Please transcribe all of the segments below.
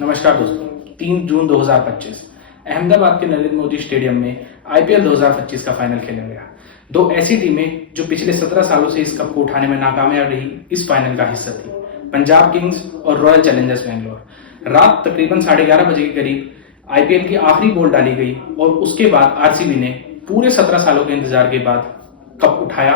नमस्कार दोस्तों, 3 जून 2025 अहमदाबाद के नरेंद्र मोदी स्टेडियम में आईपीएल 2025 का फाइनल खेला गया। दो ऐसी टीमें जो पिछले 17 सालों से इस कप को उठाने में नाकामयाब रही, इस फाइनल का हिस्सा थी। पंजाब किंग्स और रॉयल चैलेंजर्स बेंगलोर। रात तकरीबन 11:30 बजे के करीब आईपीएल की आखिरी बॉल डाली गई और उसके बाद आरसीबी ने पूरे 17 सालों के इंतजार के बाद कप उठाया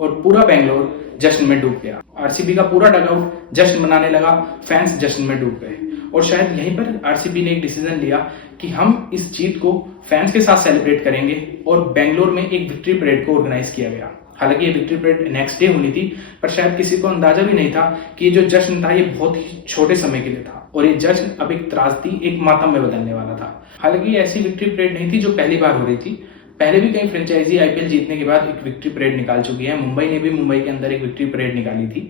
और पूरा बेंगलोर जश्न में डूब गया। आरसीबी का पूरा डगआउट जश्न मनाने लगा, फैंस जश्न में डूब गए और शायद यहीं पर आरसीबी ने एक डिसीजन लिया कि हम इस जीत को फैंस के साथ सेलिब्रेट करेंगे और बेंगलोर में एक विक्ट्री परेड को ऑर्गेनाइज किया गया। हालांकि ये विक्ट्री परेड नेक्स्ट डे होनी थी, पर शायद किसी को अंदाजा भी नहीं था कि ये जो जश्न था ये बहुत ही छोटे समय के लिए था और ये जश्न अब एक त्रासदी, एक मातम में बदलने वाला था। हालांकि ऐसी विक्ट्री परेड नहीं थी जो पहली बार हो रही थी। पहले भी कई फ्रेंचाइजी आईपीएल जीतने के बाद एक विक्ट्री परेड निकाल चुकी है। मुंबई ने भी मुंबई के अंदर एक विक्ट्री परेड निकाली थी,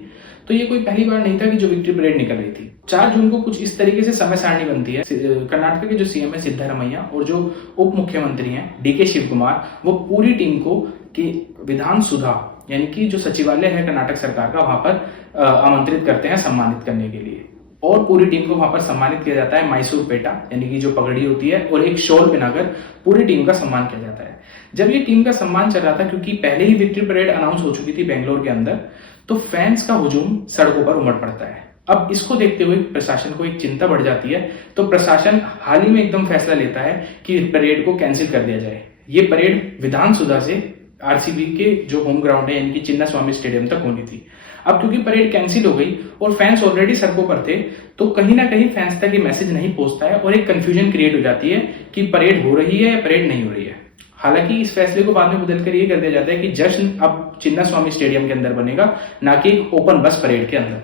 तो ये कोई पहली बार नहीं था कि जो विक्ट्री परेड निकल रही थी। 4 जून को कुछ इस तरीके से समय सारणी बनती है। कर्नाटक के जो सीएम है सिद्धारमैया और जो उप मुख्यमंत्री हैं डीके शिव कुमार, वो पूरी टीम को कि विधान सुधा यानी कि जो सचिवालय है कर्नाटक सरकार का, वहां पर आमंत्रित करते हैं सम्मानित करने के लिए और पूरी टीम को वहां पर सम्मानित किया जाता है। मैसूर पेटा यानी कि जो पगड़ी होती है और एक शॉल पहनाकर पूरी टीम का सम्मान किया जाता है। जब ये टीम का सम्मान चल रहा था, क्योंकि पहले ही विक्ट्री परेड अनाउंस हो चुकी थी बेंगलोर के अंदर, तो फैंस का हुजूम सड़कों पर उमड़ पड़ता है। अब इसको देखते हुए प्रशासन को एक चिंता बढ़ जाती है, तो प्रशासन हाल ही में एकदम फैसला लेता है कि परेड को कैंसिल कर दिया जाए। ये परेड विधान सुधा से आरसीबी के जो होम ग्राउंड है यानी कि चिन्नास्वामी स्टेडियम तक होनी थी। अब क्योंकि परेड कैंसिल हो गई और फैंस ऑलरेडी सड़कों पर थे, तो कहीं ना कहीं फैंस तक ये मैसेज नहीं पहुंचता है और एक कंफ्यूजन क्रिएट हो जाती है कि परेड हो रही है या परेड नहीं हो रही है। हालांकि इस फैसले को बाद में बदलकर ये कर दिया जाता है कि जश्न अब चिन्नास्वामी स्टेडियम के अंदर बनेगा, ना कि ओपन बस परेड के अंदर।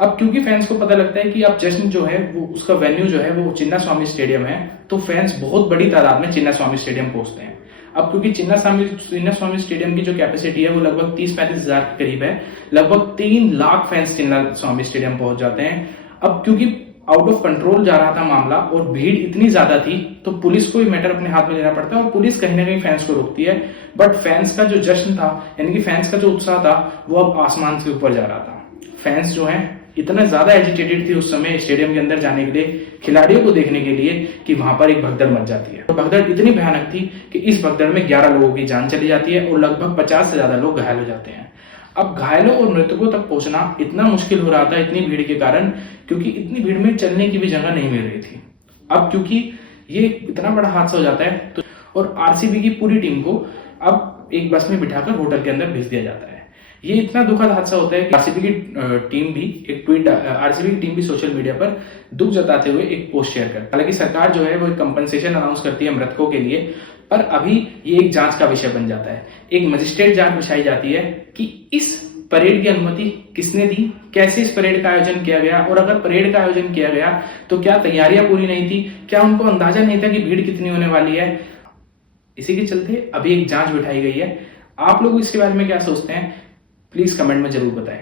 अब क्योंकि फैंस को पता लगता है कि अब जश्न जो है वो उसका वेन्यू जो है वो चिन्नास्वामी स्टेडियम है, तो फैंस बहुत बड़ी तादाद में चिन्नास्वामी स्टेडियम पहुंचते हैं। अब क्योंकि चिन्नास्वामी स्टेडियम की जो कैपेसिटी है वो लगभग 30-35 हजार के करीब है, लगभग 3 लाख फैंस चिन्नास्वामी स्टेडियम पहुंच जाते हैं। अब क्योंकि आउट ऑफ कंट्रोल जा रहा था मामला और भीड़ इतनी ज्यादा थी, तो पुलिस को ये मैटर अपने हाथ में लेना पड़ता है और पुलिस कहीं ना कहीं फैंस को रोकती है। बट फैंस का जो जश्न था यानी कि फैंस का जो उत्साह था वो अब आसमान से ऊपर जा रहा था। फैंस जो है इतना ज्यादा एजिटेटेड थी उस समय स्टेडियम के अंदर जाने के लिए, खिलाड़ियों को देखने के लिए, कि वहां पर एक भगदड़ मच जाती है। तो भगदड़ इतनी भयानक थी कि इस भगदड़ में 11 लोगों की जान चली जाती है और लगभग 50 से ज्यादा लोग घायल हो जाते हैं। अब घायलों और मृतकों तक पहुंचना इतना मुश्किल हो रहा था इतनी भीड़ के कारण, क्योंकि इतनी भीड़ में चलने की भी जगह नहीं मिल रही थी। अब क्योंकि ये इतना बड़ा हादसा हो जाता है तो और आरसीबी की पूरी टीम को अब एक बस में बिठाकर होटल के अंदर भेज दिया जाता है। ये इतना दुखद हादसा होता है कि आरसीबी की टीम भी एक ट्वीट आरसीबी की टीम भी सोशल मीडिया पर दुख जताते हुए एक पोस्ट शेयर करती है। हालांकि सरकार जो है वो एक कंपनसेशन अनाउंस करती है मृतकों के लिए, पर अभी ये एक जांच का विषय बन जाता है। एक मजिस्ट्रेट जांच बिछाई जाती है कि इस परेड की अनुमति किसने दी, कैसे इस परेड का आयोजन किया गया, और अगर परेड का आयोजन किया गया तो क्या तैयारियां पूरी नहीं थी, क्या उनको अंदाजा नहीं था कि भीड़ कितनी होने वाली है। इसी के चलते अभी एक जांच बिठाई गई है। आप लोग इसके बारे में क्या सोचते हैं, प्लीज कमेंट में जरूर बताएं।